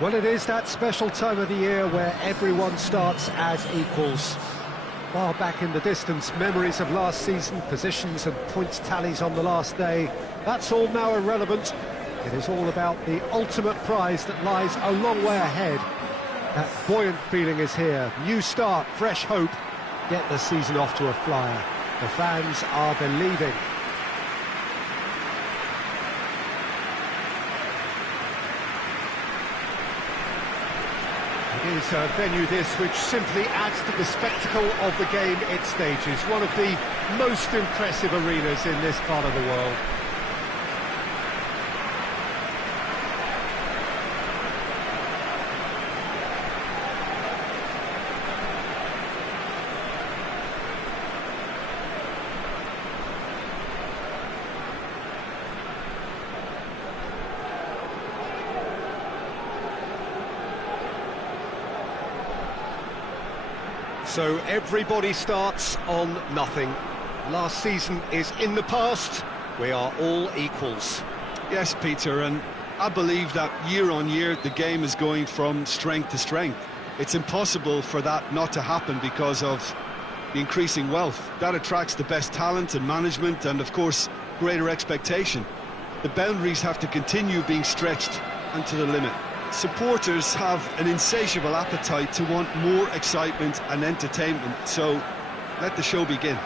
Well, it is that special time of the year where everyone starts as equals. Far back in the distance, memories of last season, positions and points tallies on the last day, that's all now irrelevant. It is all about the ultimate prize that lies a long way ahead. That buoyant feeling is here. New start, fresh hope. Get the season off to a flyer. The fans are believing. It is a venue this which simply adds to the spectacle of the game it stages. One of the most impressive arenas in this part of the world. So everybody starts on nothing. Last season is in the past. We are all equals. Yes, Peter, and I believe that year on year the game is going from strength to strength. It's impossible for that not to happen because of the increasing wealth. That attracts the best talent and management and, of course, greater expectation. The boundaries have to continue being stretched and to the limit. Supporters have an insatiable appetite to want more excitement and entertainment, so let the show begin.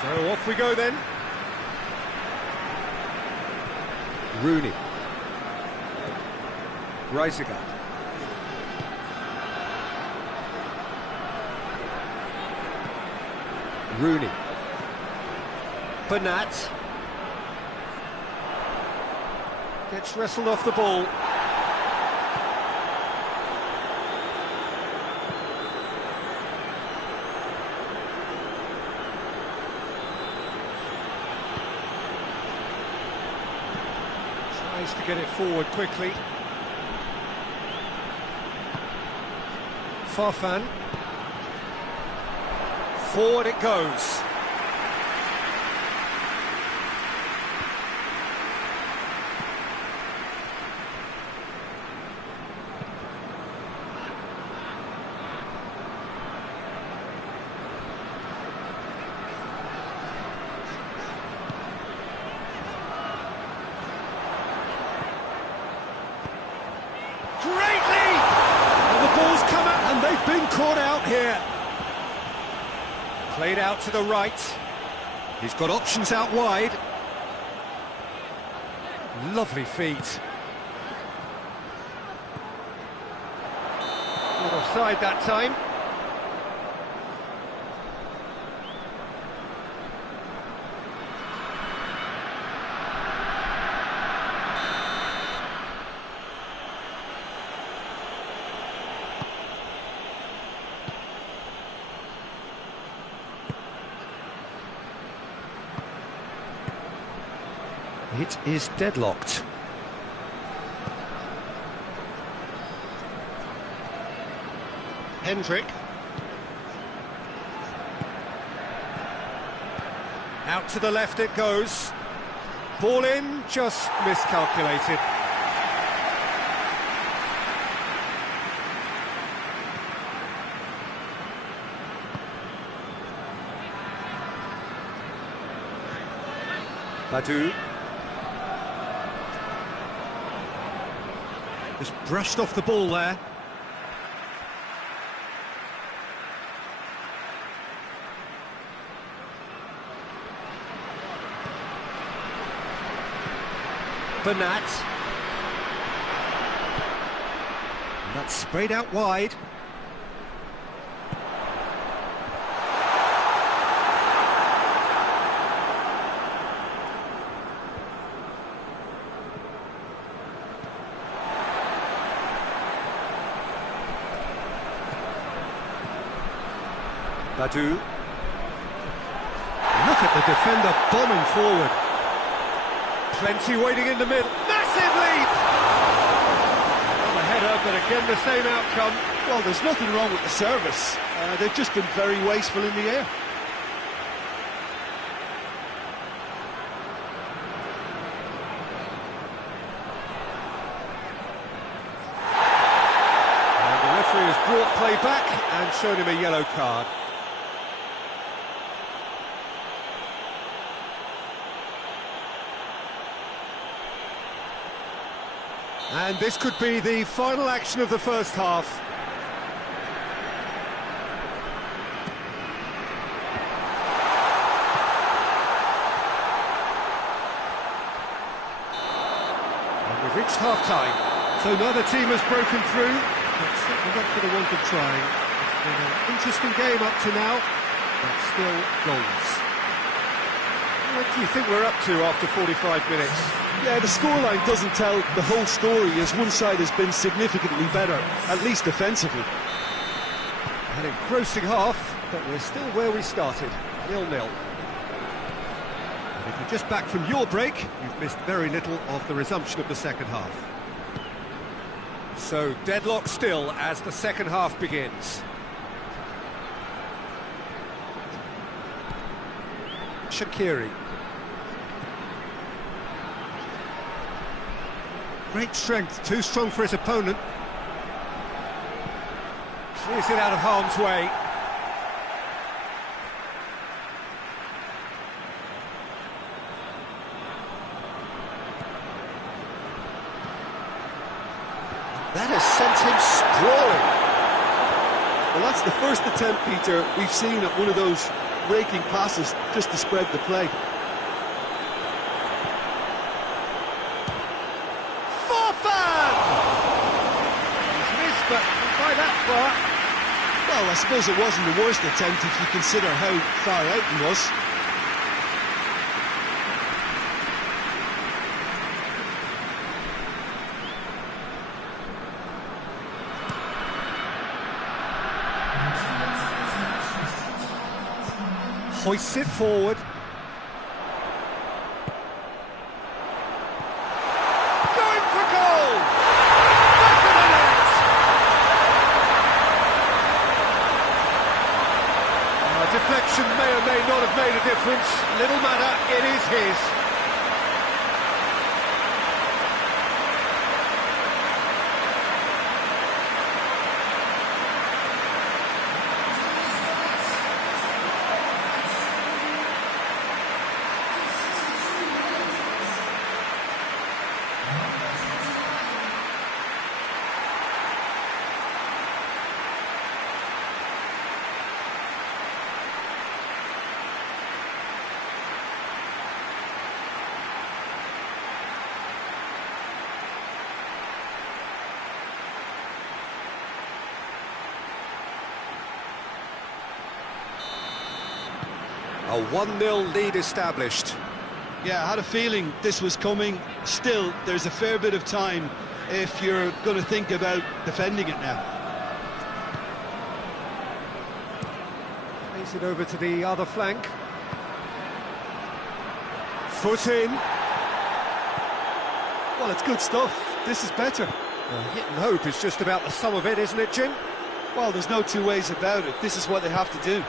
So off we go then. Rooney. Reisiger. Rooney. Bernat. Gets wrestled off the ball. Tries to get it forward quickly. Farfan. Forward it goes. Great lead! And the ball's come out and they've been caught out here. Played out to the right. He's got options out wide. Lovely feet. Not offside that time. It is deadlocked. Hendrick. Out to the left it goes. Ball in, just miscalculated. Badu. Just brushed off the ball there. Bernat. And that's sprayed out wide. Badu. Look at the defender bombing forward. Plenty waiting in the middle. Massive lead! Well, the header, but again the same outcome. Well, there's nothing wrong with the service. They've just been very wasteful in the air. And the referee has brought play back and shown him a yellow card. And this could be the final action of the first half. And we've reached half-time. So neither team has broken through, but certainly not for the want of trying. It's been an interesting game up to now, but still goals. What do you think we're up to after 45 minutes? Yeah, the scoreline doesn't tell the whole story, as one side has been significantly better, at least defensively. An engrossing half, but we're still where we started, 0-0. And if you're just back from your break, you've missed very little of the resumption of the second half. So, deadlock still as the second half begins. Shaqiri. Great strength, too strong for his opponent. Clears it out of harm's way. That has sent him sprawling. Well, that's the first attempt, Peter, we've seen at one of those raking passes just to spread the play. But by that far... Well, I suppose it wasn't the worst attempt if you consider how far out he was. Hoists it forward. Going for goal! Deflection may or may not have made a difference. Little matter, it is his. A 1-0 lead established. Yeah, I had a feeling this was coming. Still, there's a fair bit of time if you're going to think about defending it now. Plays it over to the other flank. Foot in. Well, it's good stuff. This is better. Hit and hope is just about the sum of it, isn't it, Jim? Well, there's no two ways about it. This is what they have to do.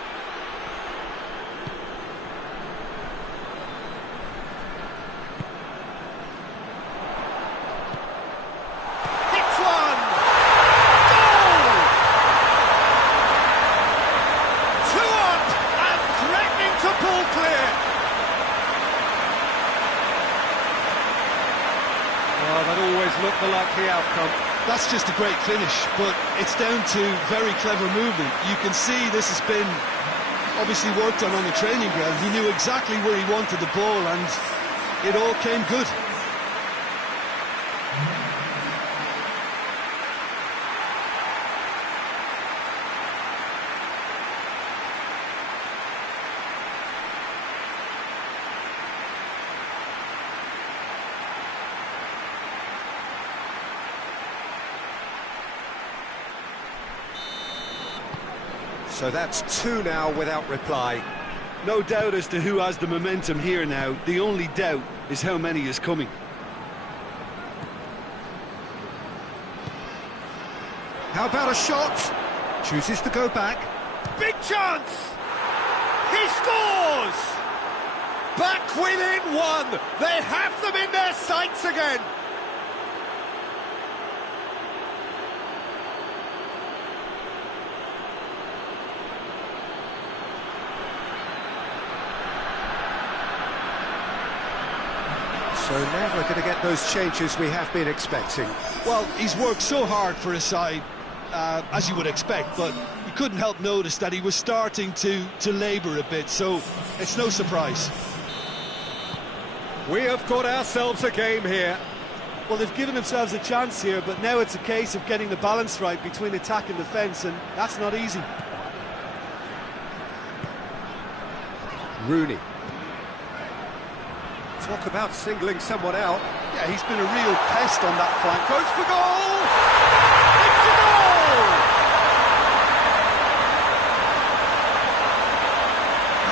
Look the likely outcome. That's just a great finish, but it's down to very clever movement. You can see this has been obviously worked on the training ground. He knew exactly where he wanted the ball and it all came good. So that's two now without reply. No doubt as to who has the momentum here now. The only doubt is how many is coming. How about a shot? Chooses to go back. Big chance! He scores! Back within one! They have them in their sights again! So now we're going to get those changes we have been expecting. Well, he's worked so hard for his side, as you would expect, but you couldn't help notice that he was starting to labour a bit, so it's no surprise. We have got ourselves a game here. Well, they've given themselves a chance here, but now it's a case of getting the balance right between attack and defence, and that's not easy. Rooney. Talk about singling someone out. Yeah, he's been a real pest on that flank. Goes for goal! It's a goal!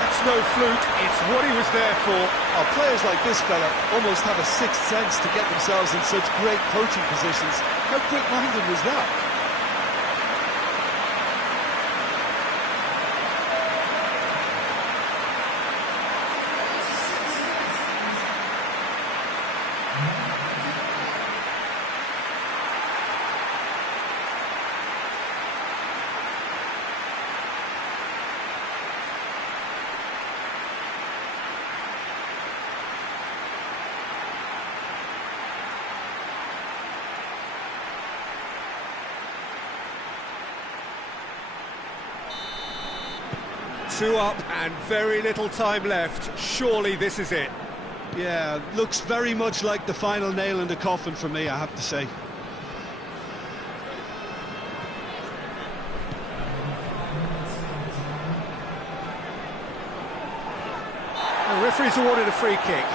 That's no fluke, it's what he was there for. Oh, players like this fella almost have a sixth sense to get themselves in such great coaching positions. How quick-minded was that? Two up and very little time left. Surely this is it. Yeah, looks very much like the final nail in the coffin for me, I have to say. The referee's awarded a free kick.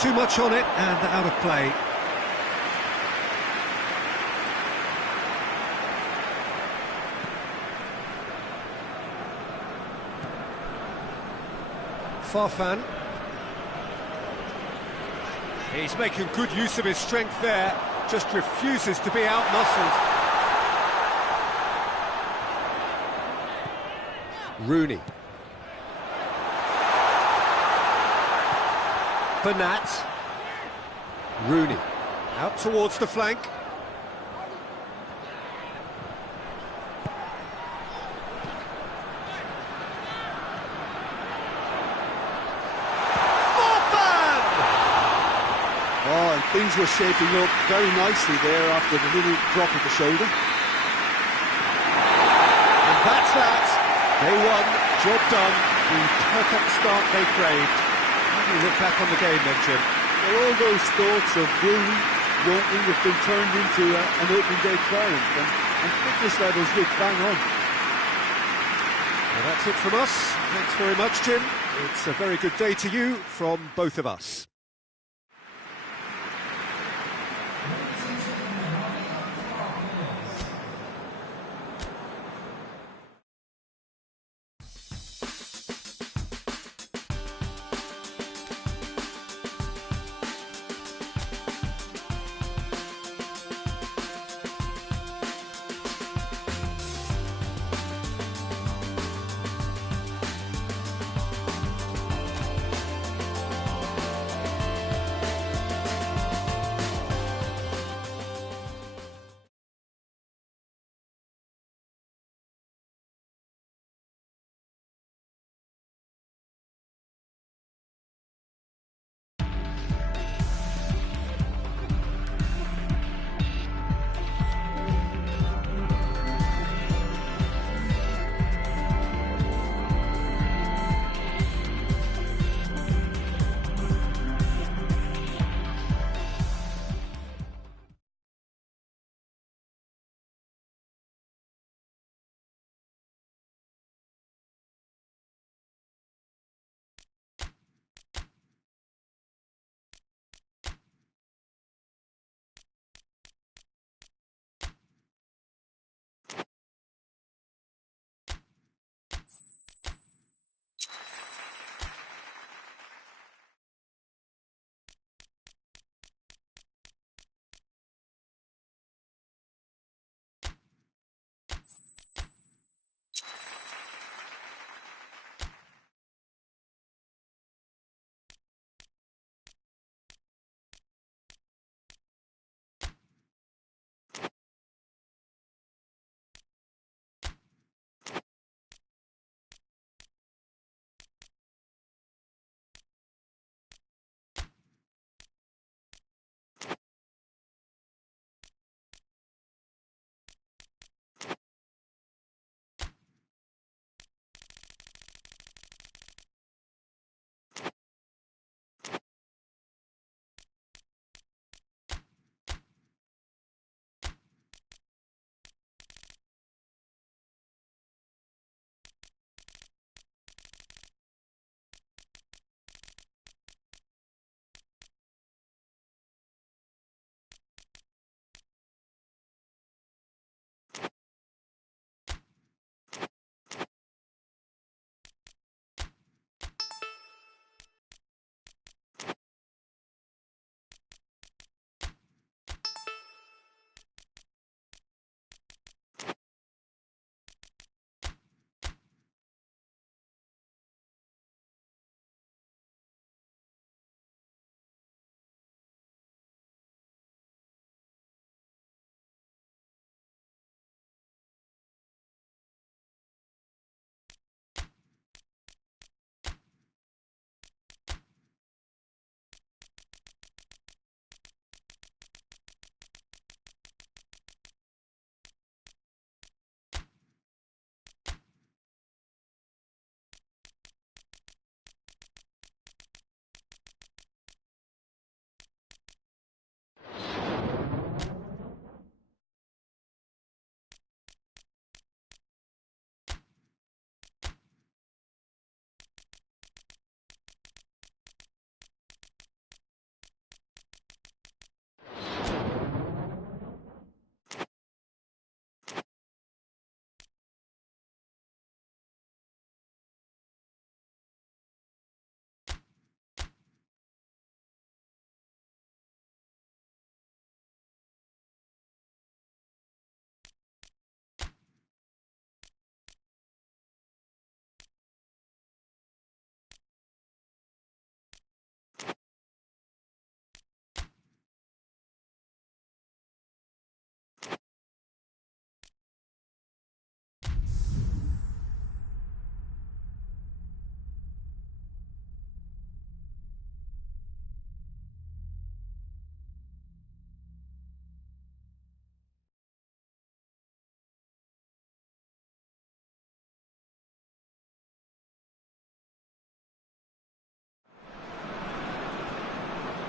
Too much on it and out of play. Farfan. He's making good use of his strength there, just refuses to be out-muscled. Rooney. Bernat. Rooney. Out towards the flank. Oh, and things were shaping up very nicely there after the little drop of the shoulder. And that's that. They won, job done, the perfect start they craved. How do you look back on the game then, Jim? Well, all those thoughts of will we, won't we, have been turned into an opening day triumph, and fitness levels look bang on. Well, that's it from us. Thanks very much, Jim. It's a very good day to you from both of us.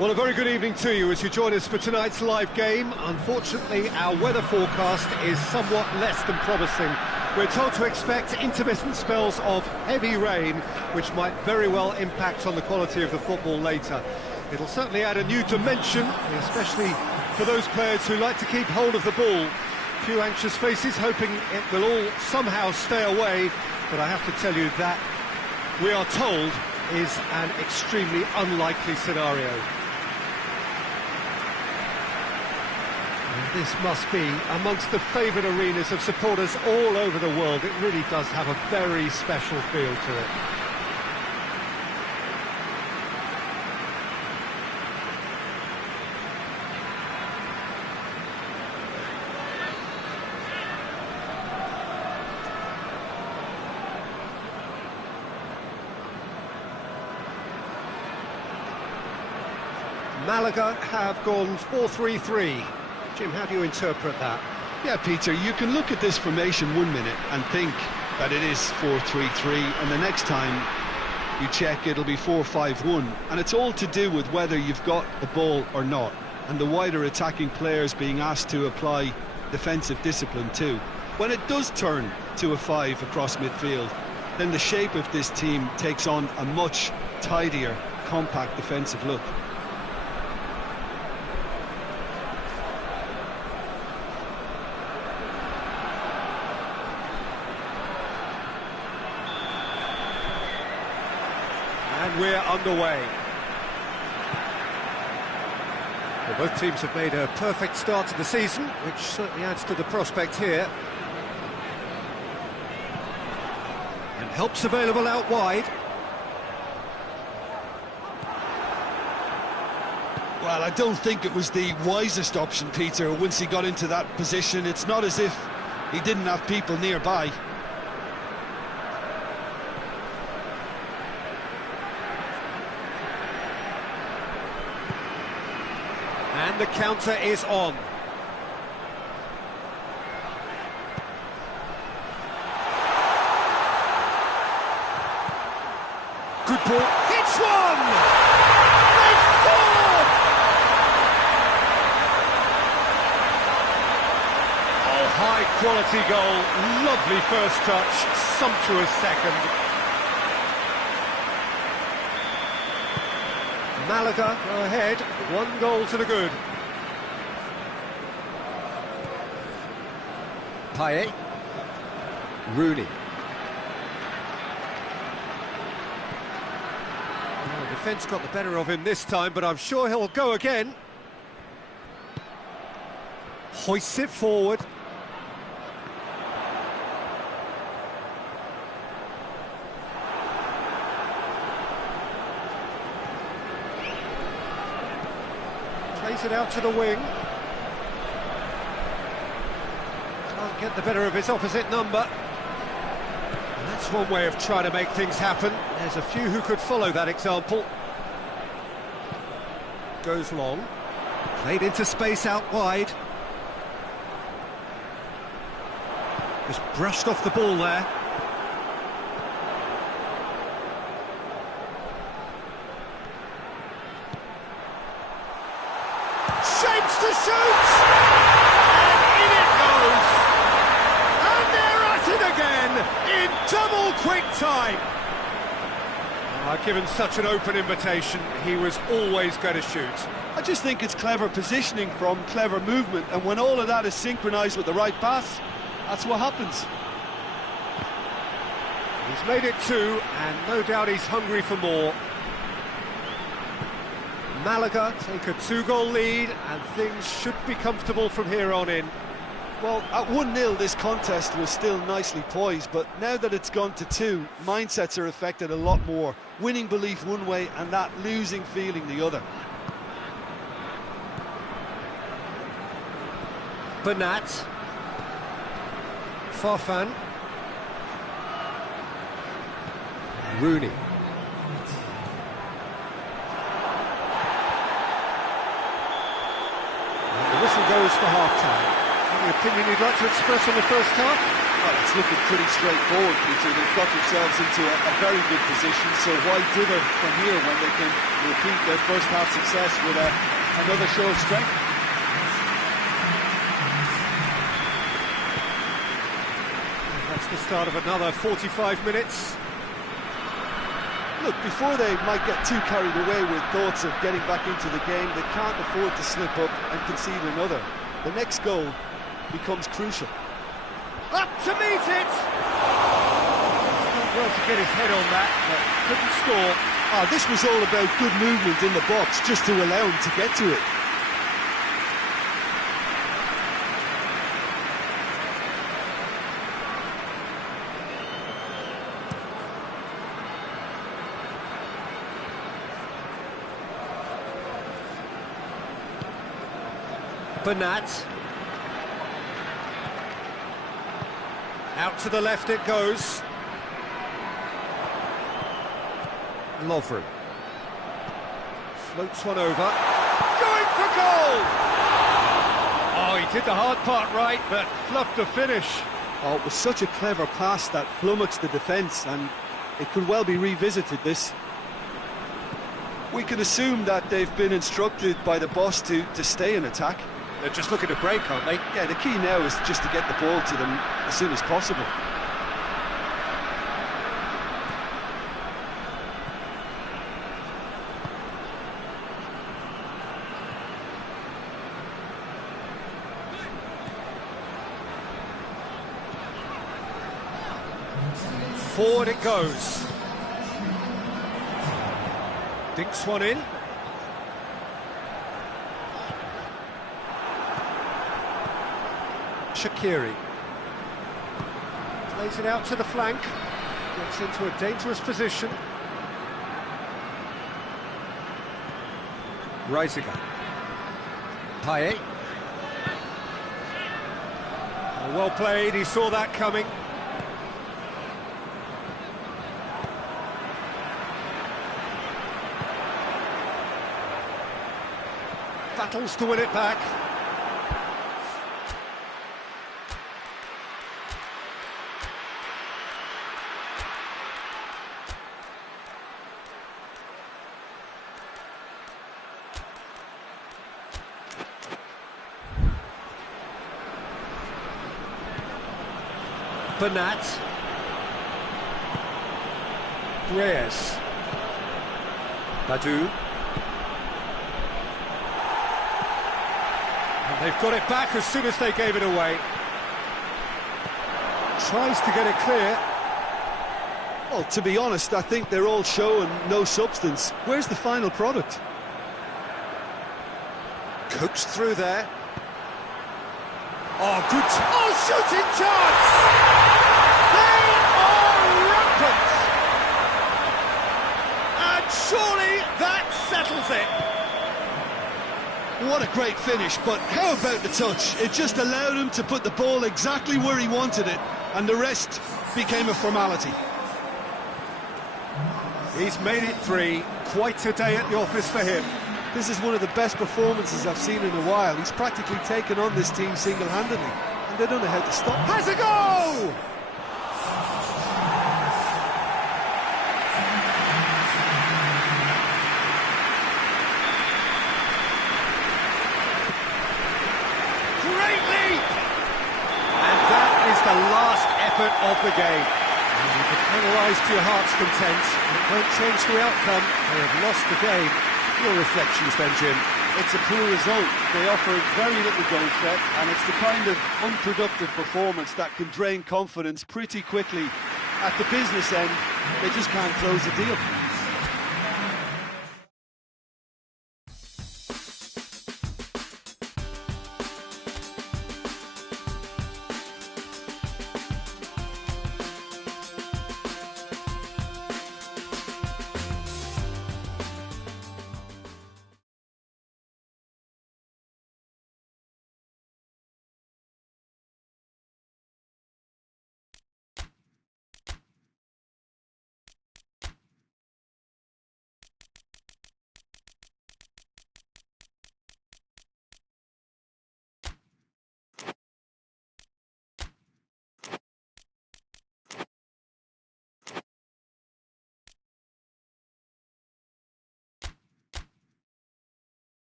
Well, a very good evening to you as you join us for tonight's live game. Unfortunately, our weather forecast is somewhat less than promising. We're told to expect intermittent spells of heavy rain, which might very well impact on the quality of the football later. It'll certainly add a new dimension, especially for those players who like to keep hold of the ball. A few anxious faces hoping it will all somehow stay away, but I have to tell you that we are told is an extremely unlikely scenario. This must be amongst the favoured arenas of supporters all over the world. It really does have a very special feel to it. Malaga have gone 4-3-3. Jim, how do you interpret that? Yeah, Peter, you can look at this formation 1 minute and think that it is 4-3-3, and the next time you check it'll be 4-5-1, and it's all to do with whether you've got the ball or not, and the wider attacking players being asked to apply defensive discipline too. When it does turn to a 5 across midfield, then the shape of this team takes on a much tidier, compact defensive look. And we're underway. Well, both teams have made a perfect start to the season, which certainly adds to the prospect here. And help's available out wide. Well, I don't think it was the wisest option, Peter, once he got into that position. It's not as if he didn't have people nearby. And the counter is on. Good ball. Hits one! They scored! Oh, high quality goal. Lovely first touch. Sumptuous second. Malaga go ahead, 1 goal to the good. Payet. Rooney. Well, the defence got the better of him this time, but I'm sure he'll go again. Hoists it forward. Plays it out to the wing. Can't get the better of his opposite number. And that's one way of trying to make things happen. There's a few who could follow that example. Goes long. Played into space out wide. Just brushed off the ball there. Shapes to shoot! And in it goes! And they're at it again, in double quick time! Given such an open invitation, he was always going to shoot. I just think it's clever positioning from clever movement, and when all of that is synchronised with the right pass, that's what happens. He's made it 2, and no doubt he's hungry for more. Malaga take a 2-goal lead, and things should be comfortable from here on in. Well, at 1-0 this contest was still nicely poised, but now that it's gone to 2, mindsets are affected a lot more. Winning belief one way and that losing feeling the other. Bernat. Farfan. Rooney. And the whistle goes for half-time. Any opinion you'd like to express on the first half? Well, it's looking pretty straightforward, Peter. They've got themselves into a very good position, so why dither from here when they can repeat their first half success with another show of strength? That's the start of another 45 minutes. Look, before they might get too carried away with thoughts of getting back into the game, they can't afford to slip up and concede another. The next goal becomes crucial. Up to meet it! Done well to get his head on that, but couldn't score. Oh, this was all about good movement in the box, just to allow him to get to it. Bernat. Out to the left it goes. Lovren. Floats one over. Going for goal! Oh, he did the hard part right, but fluffed the finish. Oh, it was such a clever pass that flummoxed the defence, and it could well be revisited, this. We can assume that they've been instructed by the boss to stay in attack. They're just looking to break, aren't they? Yeah, the key now is just to get the ball to them as soon as possible. Forward it goes. Dinks one in. Shaqiri plays it out to the flank, gets into a dangerous position. Reisiger. Payet. Oh, well played, he saw that coming. Battles to win it back. Bernat. Reyes. Badu. And they've got it back as soon as they gave it away. Tries to get it clear. Well, to be honest, I think they're all show and no substance. Where's the final product? Coaxed through there. Oh, good. Oh, shooting chance! They are rampant! And surely that settles it. What a great finish, but how about the touch? It just allowed him to put the ball exactly where he wanted it, and the rest became a formality. He's made it 3. Quite a day at the office for him. This is one of the best performances I've seen in a while. He's practically taken on this team single-handedly, and they don't know how to stop him. Has a goal! Great leap! And that is the last effort of the game. And you can analyse to your heart's content. It won't change the outcome. They have lost the game. Your reflections then, Jim? It's a poor result. They offered very little goal threat, and it's the kind of unproductive performance that can drain confidence pretty quickly. At the business end, they just can't close the deal.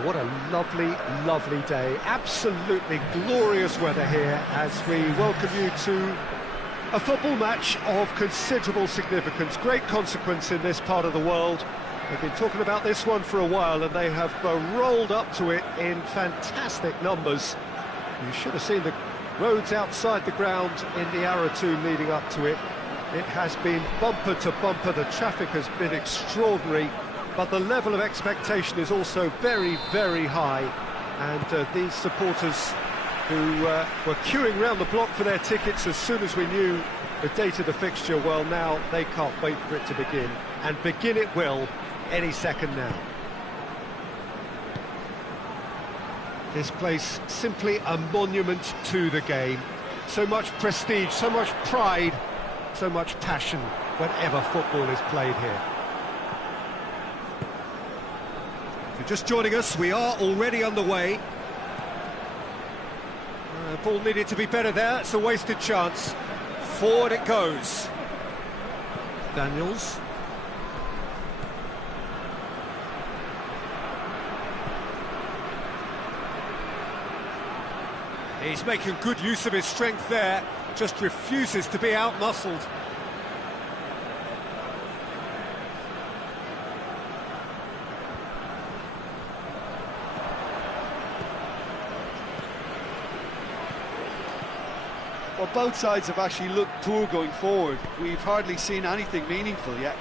Well, what a lovely, lovely day. Absolutely glorious weather here as we welcome you to a football match of considerable significance, great consequence in this part of the world. They've been talking about this one for a while and they have rolled up to it in fantastic numbers. You should have seen the roads outside the ground in the hour or two leading up to it. It has been bumper to bumper, the traffic has been extraordinary, but the level of expectation is also very, very high. And these supporters who were queuing round the block for their tickets as soon as we knew the date of the fixture, well, now they can't wait for it to begin. And begin it will any second now. This place simply a monument to the game. So much prestige, so much pride, so much passion whenever football is played here. If you're just joining us, we are already underway. Ball needed to be better there, it's a wasted chance. Forward it goes. Daniels. He's making good use of his strength there, just refuses to be out-muscled. Well, both sides have actually looked poor going forward. We've hardly seen anything meaningful yet.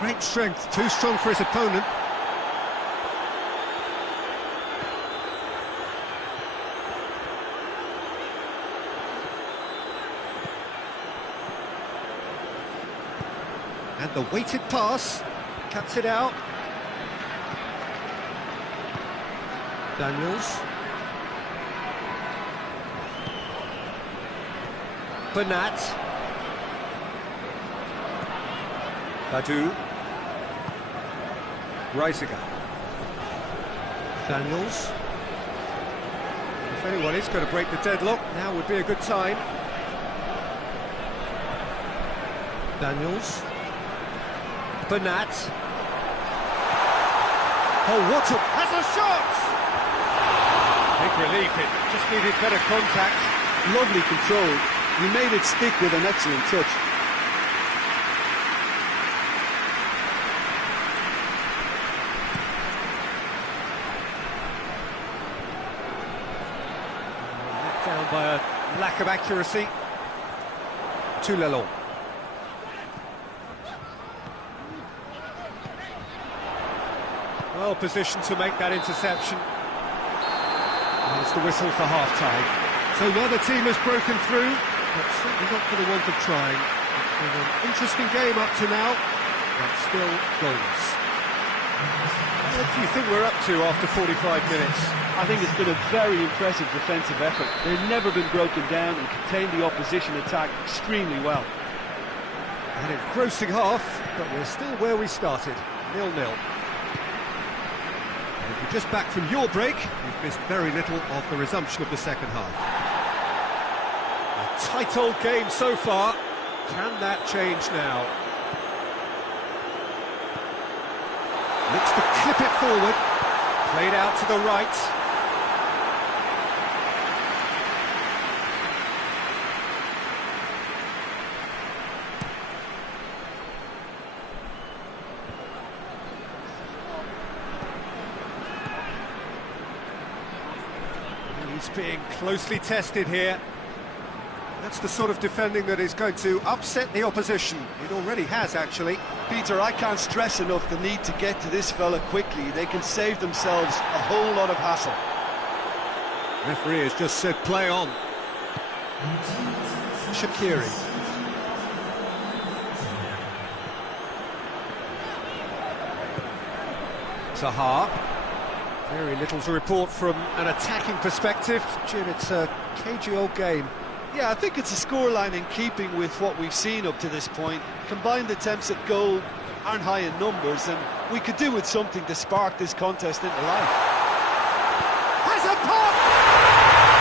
Great strength, too strong for his opponent. And the weighted pass, cuts it out. Daniels. Bernat. Badu. Reisiger. Daniels. If anyone is going to break the deadlock, now would be a good time. Daniels. Bernat. Oh, what a... Has a shot! Big relief, it just needed better contact. Lovely control. He made it stick with an excellent touch. Down by a lack of accuracy. To Lelon. Well positioned to make that interception. And it's the whistle for half-time. So another team has broken through, but certainly not for the want of trying. It's been an interesting game up to now, but still goals. What do you think we're up to after 45 minutes? I think it's been a very impressive defensive effort. They've never been broken down and contained the opposition attack extremely well. An engrossing half, but we're still where we started, 0-0. If you're just back from your break, you've missed very little of the resumption of the second half. A tight old game so far. Can that change now? Looks to clip it forward. Played out to the right. He's being closely tested here. That's the sort of defending that is going to upset the opposition. It already has, actually. Peter, I can't stress enough the need to get to this fella quickly. They can save themselves a whole lot of hassle. Referee has just said play on. Shaqiri. Zaha. Very little to report from an attacking perspective. Jim, it's a cagey old game. Yeah, I think it's a scoreline in keeping with what we've seen up to this point. Combined attempts at goal aren't high in numbers, and we could do with something to spark this contest into life. Has a pop!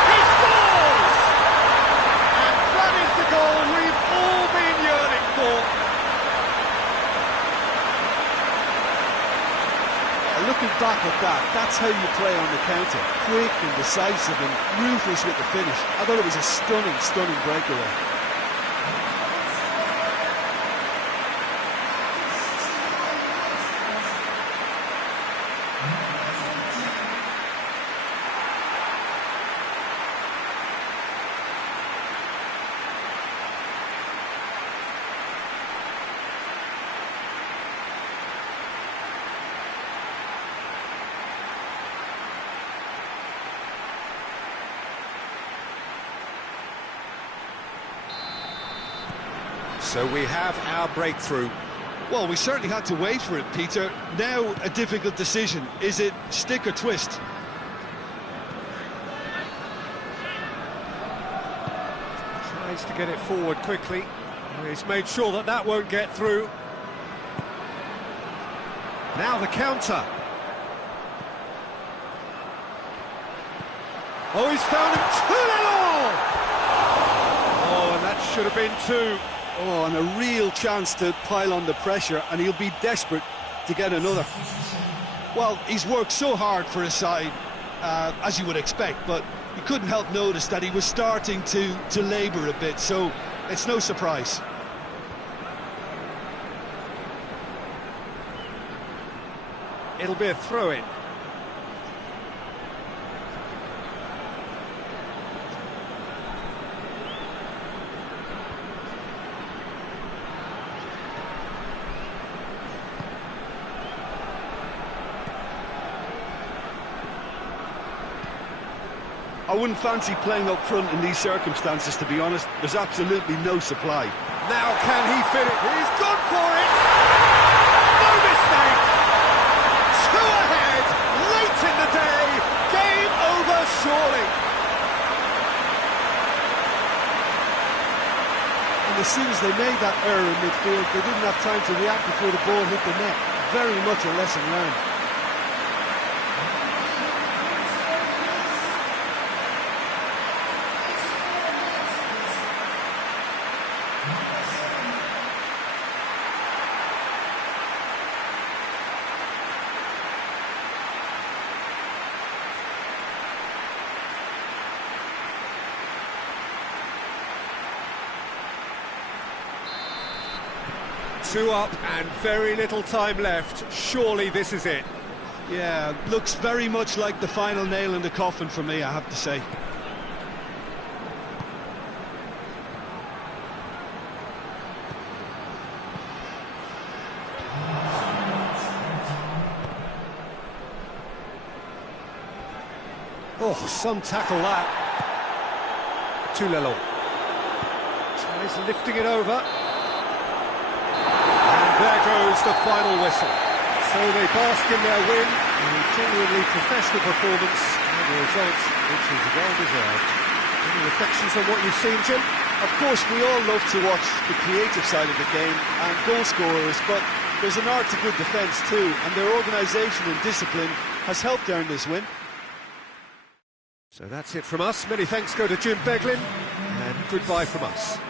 He scores! And that is the goal we've all been yearning for. Looking back at that, that's how you play on the counter. Quick and decisive and ruthless with the finish. I thought it was a stunning, stunning breakaway. So we have our breakthrough. Well, we certainly had to wait for it, Peter. Now a difficult decision. Is it stick or twist? Tries to get it forward quickly. He's made sure that that won't get through. Now the counter. Oh, he's found him. 2-0! Oh, and that should have been 2. Oh, and a real chance to pile on the pressure, and he'll be desperate to get another. Well, he's worked so hard for his side, as you would expect, but you couldn't help notice that he was starting to labour a bit, so it's no surprise. It'll be a throw-in. I wouldn't fancy playing up front in these circumstances, to be honest. There's absolutely no supply. Now can he fit it? He's gone for it! No mistake! 2 ahead, late in the day, game over surely. And as soon as they made that error in midfield, they didn't have time to react before the ball hit the net. Very much a lesson learned. Two up and very little time left. Surely this is it. Yeah, looks very much like the final nail in the coffin for me, I have to say. Oh, some tackle that. Tulelo. Tries lifting it over. There goes the final whistle. So they bask in their win, a genuinely professional performance, and the result, which is well-deserved. Any reflections on what you've seen, Jim? Of course, we all love to watch the creative side of the game and goal scorers, but there's an art to good defence too, and their organisation and discipline has helped earn this win. So that's it from us. Many thanks go to Jim Beglin, and goodbye from us.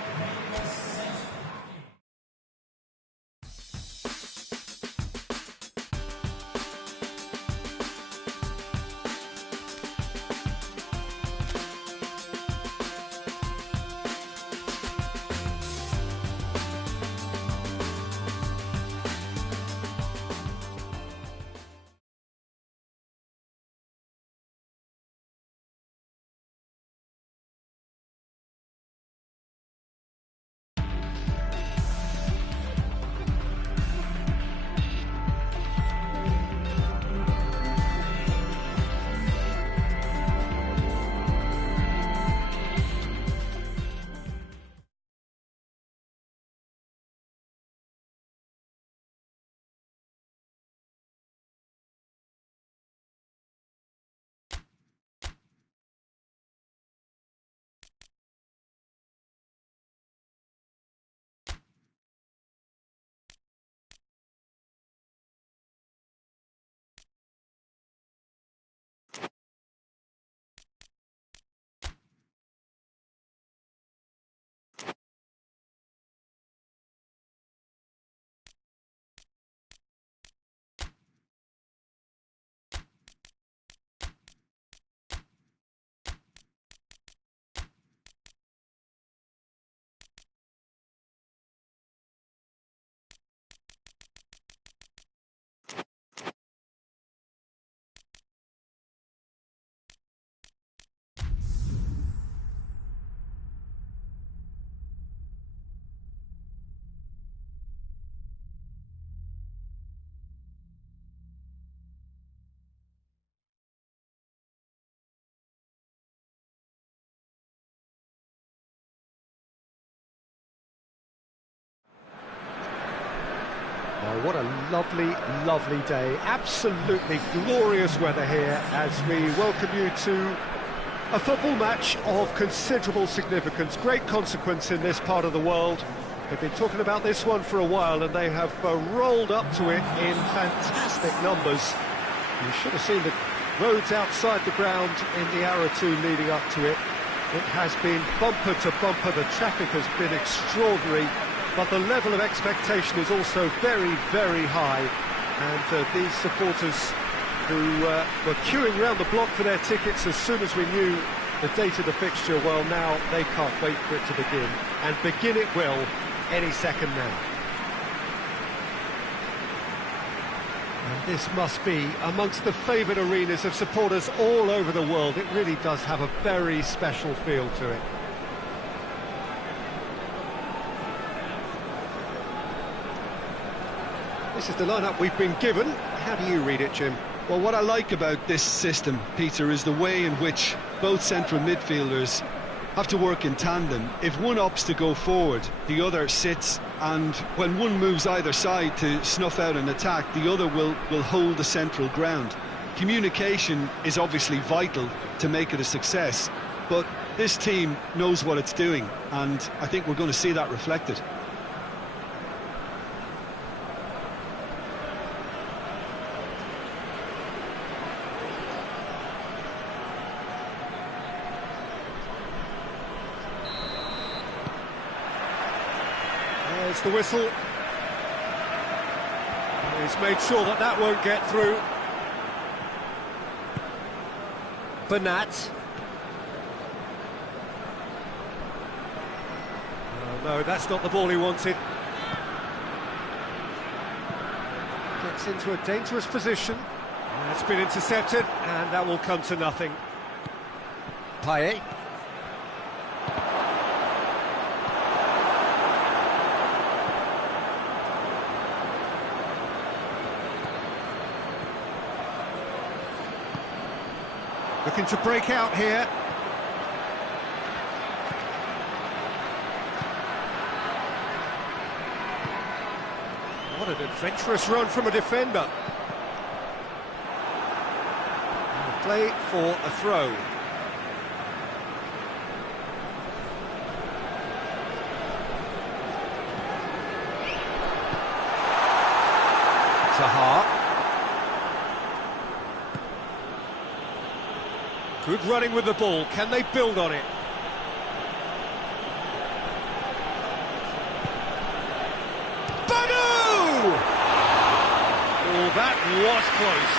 Well, what a lovely, lovely day. Absolutely glorious weather here as we welcome you to a football match of considerable significance, great consequence in this part of the world. They've been talking about this one for a while and they have rolled up to it in fantastic numbers. You should have seen the roads outside the ground in the hour or two leading up to it. It has been bumper to bumper, the traffic has been extraordinary, but the level of expectation is also very, very high. And these supporters who were queuing round the block for their tickets as soon as we knew the date of the fixture, well, now they can't wait for it to begin. And begin it will any second now. And this must be amongst the favoured arenas of supporters all over the world. It really does have a very special feel to it. This is the lineup we've been given. How do you read it, Jim? Well, what I like about this system, Peter, is the way in which both central midfielders have to work in tandem. If one opts to go forward, the other sits, and when one moves either side to snuff out an attack, the other will hold the central ground. Communication is obviously vital to make it a success, but this team knows what it's doing, and I think we're going to see that reflected. There's the whistle. He's made sure that that won't get through. Bernat. Oh, no, that's not the ball he wanted. Gets into a dangerous position. It's been intercepted, and that will come to nothing. Payet. Looking to break out here. What an adventurous run from a defender. Play for a throw. Zaha. Good running with the ball. Can they build on it? Badu! Oh, that was close.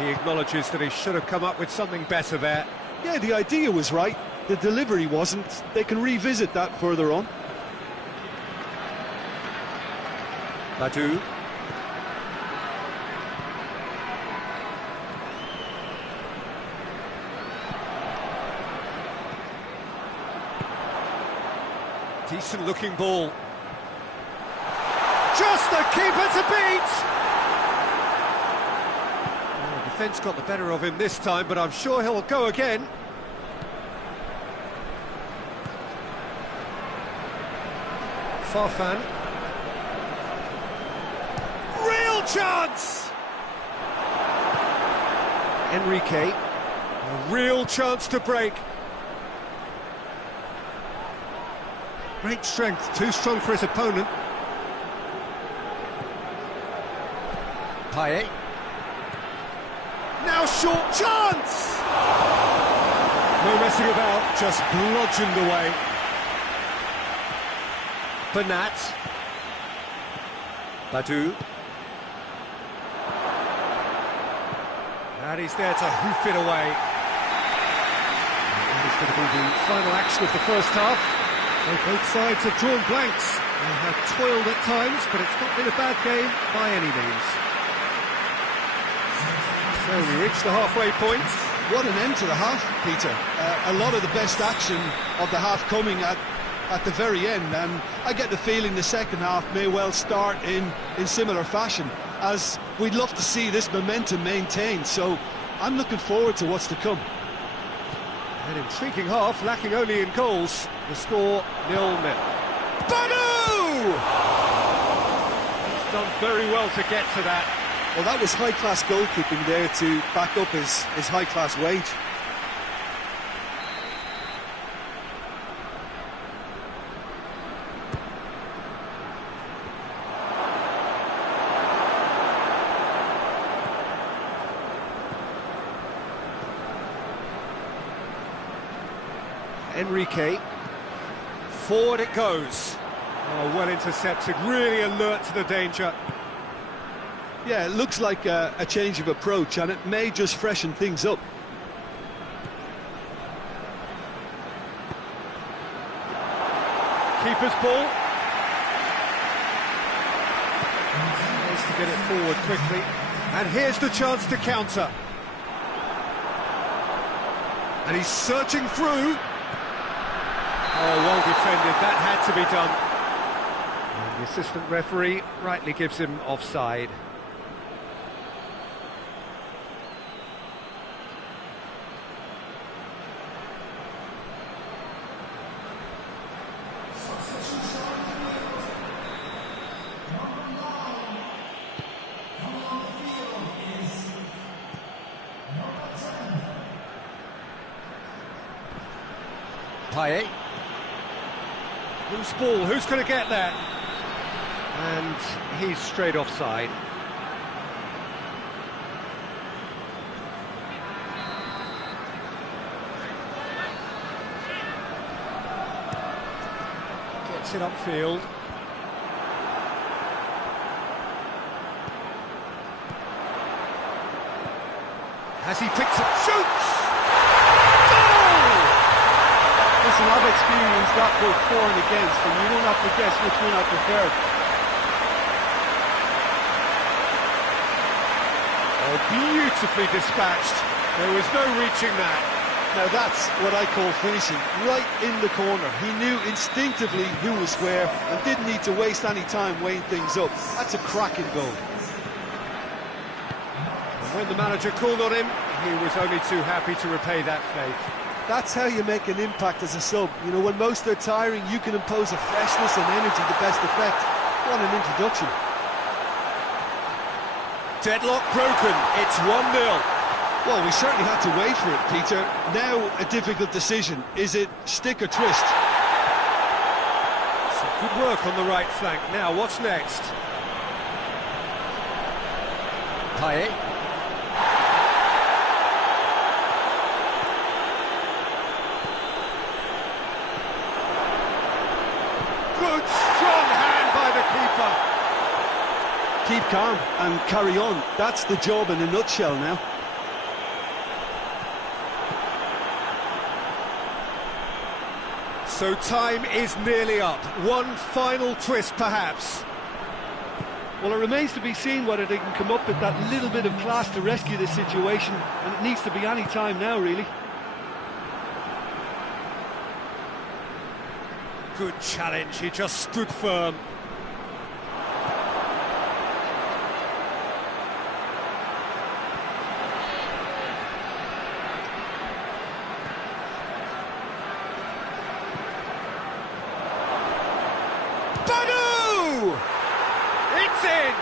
He acknowledges that he should have come up with something better there. Yeah, the idea was right, the delivery wasn't. They can revisit that further on. Badu. Decent looking ball. Just the keeper to beat! Defence got the better of him this time, but I'm sure he'll go again. Farfan. Real chance! Enrique. A real chance to break. Great strength, too strong for his opponent. Payet. Now short chance! No messing about, just bludgeoned away. Bernat. Badu. And he's there to hoof it away. And that is going to be the final action of the first half. So both sides have drawn blanks. They have toiled at times, but it's not been a bad game by any means. So we reach the halfway point. What an end to the half, Peter. A lot of the best action of the half coming at the very end, and I get the feeling the second half may well start in similar fashion. as we'd love to see this momentum maintained, so I'm looking forward to what's to come. An intriguing half, lacking only in goals. The score 0-0. Badu! He's done very well to get to that. Well, that was high-class goalkeeping there to back up his high-class wage. Enrique, forward it goes. Oh, well intercepted, really alert to the danger. Yeah, it looks like a change of approach, and it may just freshen things up. Keeper's ball. Needs to get it forward quickly. And here's the chance to counter. And he's searching through. Oh, well defended, that had to be done. And the assistant referee rightly gives him offside. Payet. Loose ball, who's going to get that? And he's straight offside. Gets it upfield. Has he picked it? Shoots! Listen, I've experienced that both for and against, and you don't have to guess which one I prefer. Oh, beautifully dispatched. There was no reaching that. Now that's what I call finishing, right in the corner. He knew instinctively who was where and didn't need to waste any time weighing things up. That's a cracking goal. And when the manager called on him, he was only too happy to repay that faith. That's how you make an impact as a sub. You know, when most are tiring, you can impose a freshness and energy to best effect. What an introduction. Deadlock broken, it's 1-0. Well, we certainly had to wait for it, Peter. Now a difficult decision. Is it stick or twist? Some good work on the right flank. Now, what's next? Payet. Good, strong hand by the keeper. Keep calm and carry on. That's the job in a nutshell now. So time is nearly up. One final twist, perhaps. Well, it remains to be seen whether they can come up with that little bit of class to rescue this situation, and it needs to be any time now, really. Good challenge, he just stood firm. Badu! It's in!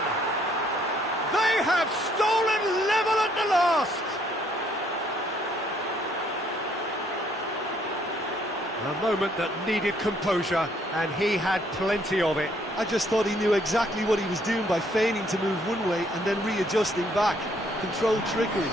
They have stolen level at the last! A moment that needed composure, and he had plenty of it. I just thought he knew exactly what he was doing by feigning to move one way and then readjusting back. Controlled trickery.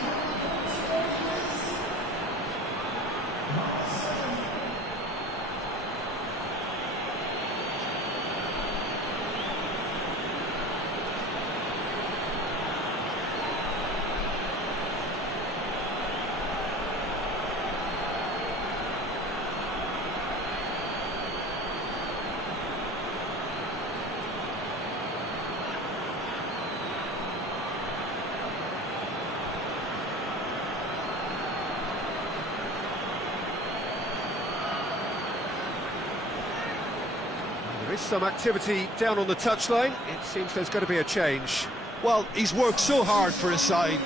There is some activity down on the touchline. It seems there's going to be a change. Well, he's worked so hard for his side,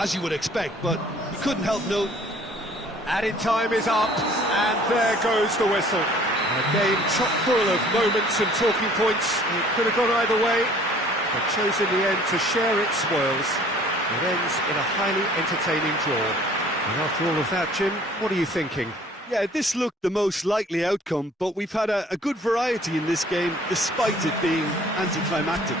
as you would expect, but he couldn't help note. Added time is up, and there goes the whistle. A game chock full of moments and talking points. It could have gone either way, but chose in the end to share its spoils. It ends in a highly entertaining draw. And after all of that, Jim, what are you thinking? Yeah, this looked the most likely outcome, but we've had a good variety in this game, despite it being anticlimactic.